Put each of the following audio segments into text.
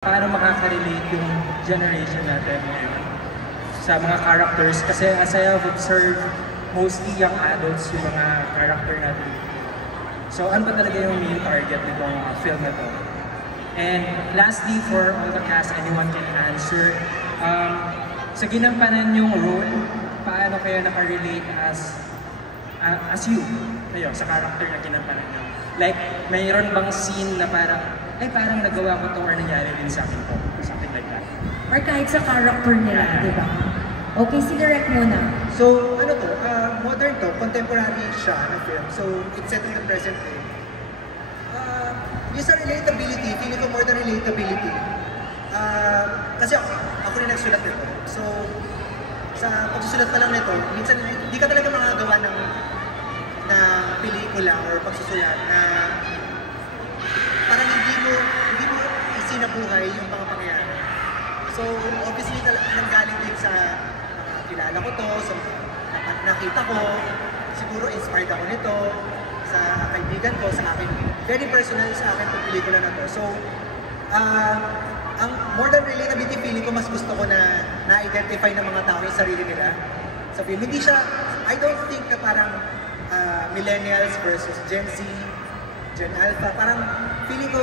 Paano makaka-relate yung generation natin ngayon sa mga characters? Kasi as I have observed, mostly young adults yung mga character natin. So ano ba talaga yung main target nitong film na to? And lastly, for all the cast, anyone can answer. Sa ginampanan yung role, paano kayo nakarelate as you, kayo, sa character na ginampanan nyo? Like, mayroon bang scene na parang nagawa ko to or nangyari din sa akin to? Something like that. Or kahit sa character nila, di ba? Okay, si Direk muna. So, ano to, modern to, contemporary siya na film. So, it's set in the present day. Yung sa relatability, feeling ko more than relatability. Kasi ako rin nagsulat nito. So, sa pagsusulat pa lang nito, minsan hindi ka talaga makagawa ng pelikula or pagsusulat na parang hindi mo isinabuhay yung mga pangyayari. So, obviously, nanggaling din sa kilala ko to, sa nakita ko, siguro inspired ako nito, sa kaibigan ko, sa akin, very personal sa akin itong pelikula na to. So, ang more than relatability feeling ko, mas gusto ko na na-identify ng mga tao yung sarili nila sa film. Hindi siya, I don't think na parang millennials versus Gen Z, Gen Alpha, parang feeling ko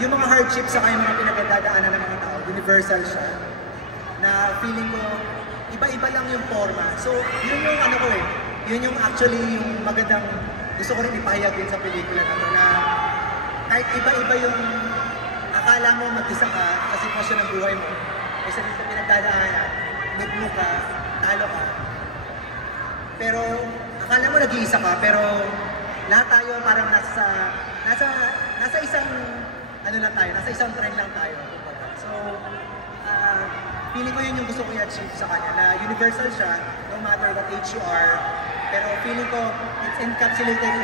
yung mga hardships sa yung mga pinagdadaanan ng mga tao, universal siya. Na feeling ko, iba-iba lang yung forma. So, yun yung ano ko yun yung actually yung magandang gusto ko rin ipahayag din sa pelikula na to, na kahit iba-iba yung akala mo mag-isa ka sa sitwasyon ng buhay mo, isa rin sa pinagdadaanan, nugno ka, talo ka. Pero, akala mo nag-iisa ka, pero lahat tayo parang nasa isang ano lang tayo, nasa isang trend lang tayo. So, feeling ko yun yung gusto ko i-achieve sa kanya, na universal siya, no matter what age you are. Pero feeling ko, it's encapsulated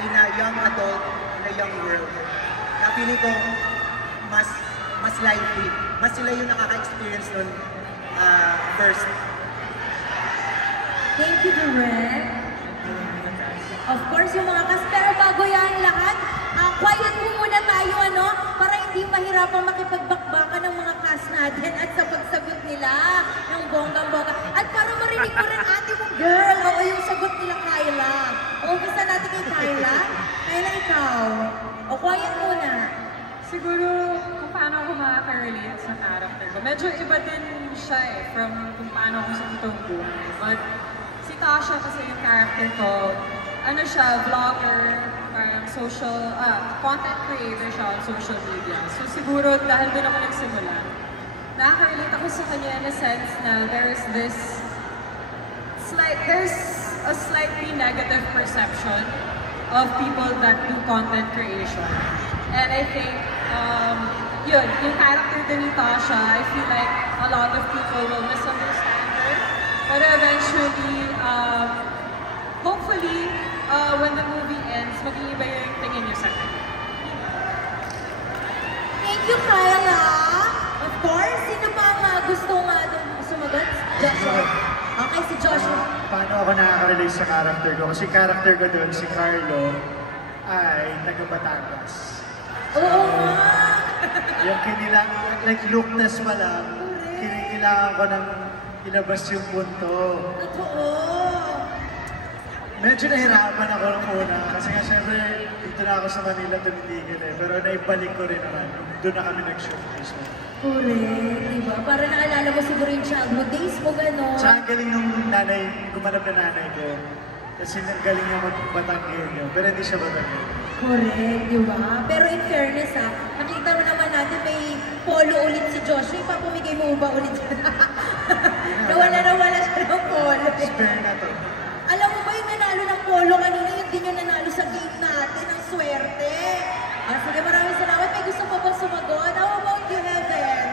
in a young adult, in a young world. Na feeling ko, mas lively. Mas sila yung nakaka-experience nun first. Thank you, Direk. Of course, yung mga cast. Pero bago yan lahat, quiet po muna tayo, para hindi mahirapang makipagbakbakan ng mga cast natin at sa pagsagot nila ng bonggang-bongga. At para marinig ko rin ate mong girl, yung sagot nila, Kyla. Umpisa natin kay Kyla. Kyla, ikaw. Quiet muna. Siguro, kung paano ako makaka-relate sa character ko. Medyo iba din siya from kung paano ako sa totoong buhay. But si Tasha kasi yung character ko, ano siya, vlogger, parang content creator siya on social media. So siguro dahil doon ako nagsimula, nakaka-relate ako sa kanya in a sense na there's a slightly negative perception of people that do content creation. And I think, yung character din ni Tasha, I feel like a lot of people will misunderstand her. But eventually, hopefully, when the movie ends, mag-iiba yung tingin niyo sa kanya. Thank you, Kyla. Of course, sino pa ang gusto sumagot? Joshua. Okay, si Joshua. Paano ako nakaka-relate sa character ko? Kasi character ko doon, si Carlo, ay taga-Batangas. Oo nga! Yung like lookness pa lang, kinikilangan ko ng ilabas yung punto. Totoo! Medyo nahirapan ako ng una, kasi nga syempre, dito na ako sa Manila tumitigil pero naibalik ko rin naman, doon na kami nag-shoot mismo. Correct, diba? Para naalala mo siguro yung childhood days mo, gano'n. Tsaka ang galing nung gumanap na nanay ko, kasi ang galing niya mag-Batanggil niya, pero hindi siya Batanggil. Correct, diba? Pero in fairness nakita mo naman natin may polo ulit si Joshua. Ipapamigay mo ba ulit siya? Nawala siya ng polo. Spare na to. Alam mo ba yung nanalo ng polo kanina, yun din yung nanalo sa game natin. Ang swerte. Sige, maraming salamat. May gusto pa bang sumagot? How about you, Heaven?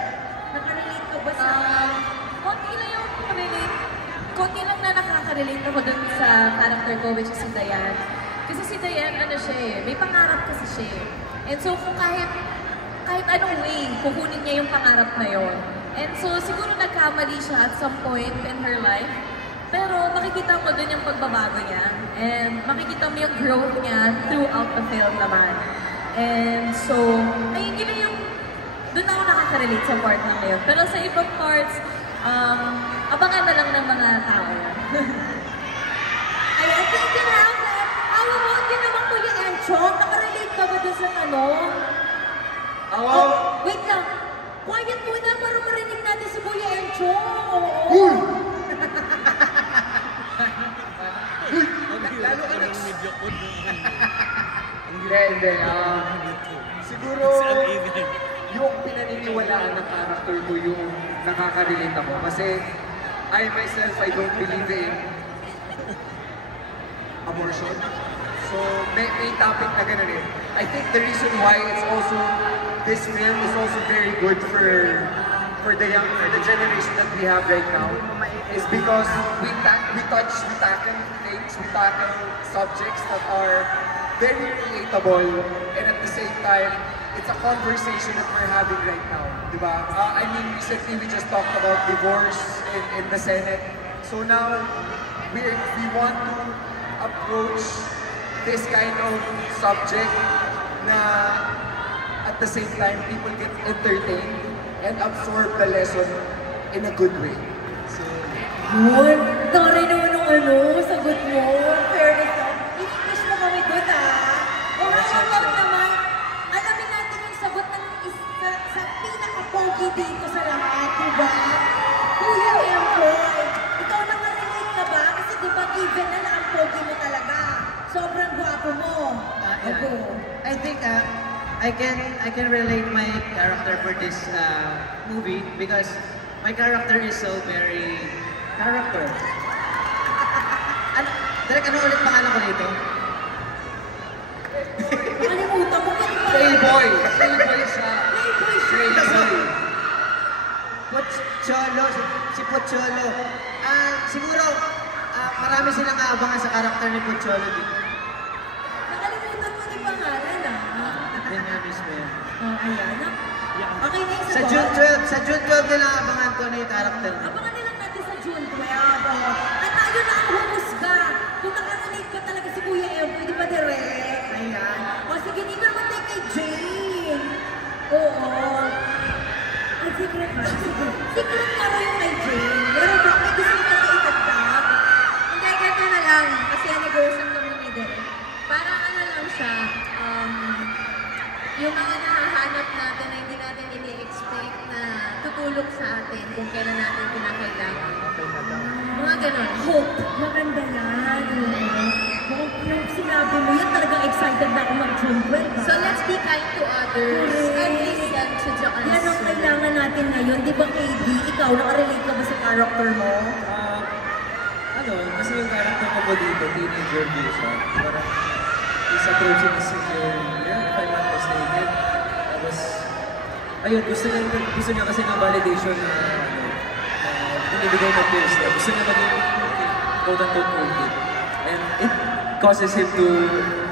Nakarelate ka ba sa... Konti lang na nakaka-relate ako dun sa character ko, which is si Dayan. Kasi si Dayan, may pangarap kasi siya. And so, kung kahit anong way, kukunin niya yung pangarap na yon. And so, siguro nagkamali siya at some point in her life. Pero makikita mo dun yung pagbabago niya. And makikita mo yung growth niya throughout the film naman. And so, ayun yun yung, doon ako nakaka-relate sa part na ngayon. Pero sa ibang parts, abangan na lang ng mga tao. Ayan, thank you, Ralph. How about you naman, Kuya Enchong? Nakarelate ka ba dun sa tanong? Oh, wait lang. Quiet muna para marinig natin si Kuya Enchong. Oo. Lalo ka Hindi. Siguro, yung pinaniniwalaan ng character ko yung nakaka-relate ako. Kasi, I myself, I don't believe in abortion. So, may topic na ganun eh. I think the reason why this film is also very good for the generation that we have right now is because we tackle things, we tackle subjects that are very relatable, and at the same time, it's a conversation that we're having right now, diba? I mean, recently we just talked about divorce in the Senate. So now, we want to approach this kind of subject na at the same time, people get entertained and absorb the lesson in a good way. So, Yun. Taray naman ng sagot mo. Fairness ka. I-push mo kami doon, O how naman, alamin natin yung sagot ng isa sa pinaka-pogi dito sa lahat, diba? Kuya Empoy, ikaw nakarelate ka ba? Kasi diba given na ang pogi mo talaga. Sobrang gwapo mo. I think I can relate my character for this movie because my character is so very character. Ano ulit pangalan ko dito? Nakalimutan mo kasi Playboy siya. Playboy. Pocholo, si Pocholo. Siguro marami silang aabangan sa character ni Pocholo dito. Nakalimutan mo yung pangalan, Yan nga mismo yan. Ayan. Okay na yung Sa June 12 nila abangan ko na yung character. Abangan nilang natin sa June 12. At tayo na ang humusga. Kung nakarelate ka talaga si Kuya Empoy, di ba direct? Ayan. O sige, dito naman tayo kay Jane. Oo. Ay, secret ba? Secret nga raw yung kay Jane. Pero ba, may gusto mo na itagdag? Hindi, ganito na lang. Kasi nag-uusap kami ni Derek. Parang ano lang siya, yung mga nahahanap natin na hindi natin ini-expect na tutulog sa atin kung kailan natin pinakailangan. Mga ganon. Hope. Maganda yan. Mukhang yung sinabi mo yan, talagang excited na ako mag-June 12. So let's be kind to others and listen to the answer. Yan ang kailangan natin ngayon. Di ba, KD? Ikaw, nakarelate ka ba sa character mo? Kasi yung character ko po dito, teenager din siya. Parang he's approaching his senior year, if I'm not mistaken. Tapos, ayun, gusto niya kasi ng validation na binibigay ng peers niya. Gusto niya maging quote-unquote okay. And it causes him to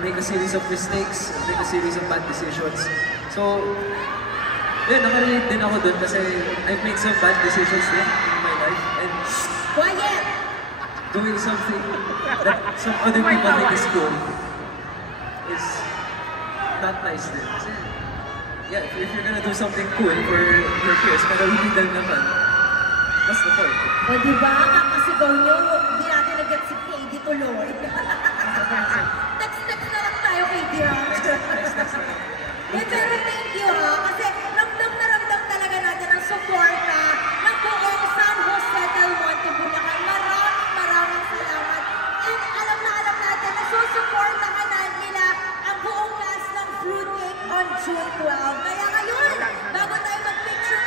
make a series of mistakes, make a series of bad decisions. So, yun, nakarelate din ako dun kasi I've made some bad decisions din in my life. And Quiet! doing something that some other people think is cool is not nice din. Kasi, yeah, if you're gonna do something cool for your peers, pero hindi dahil naman, what's the point? O diba, kakasigaw nyo, hindi natin nag-get si KD tuloy. Next na lang tayo, KD, ha? Pero thank you, ha? Kasi ramdam na ramdam talaga natin ang suporta ng buong San Jose del Monte, Bulacan. Maraming salamat. And alam natin na susuportahan nila ang buong cast ng Fruitcake on June 12. Kaya ngayon, bago tayo mag-picture,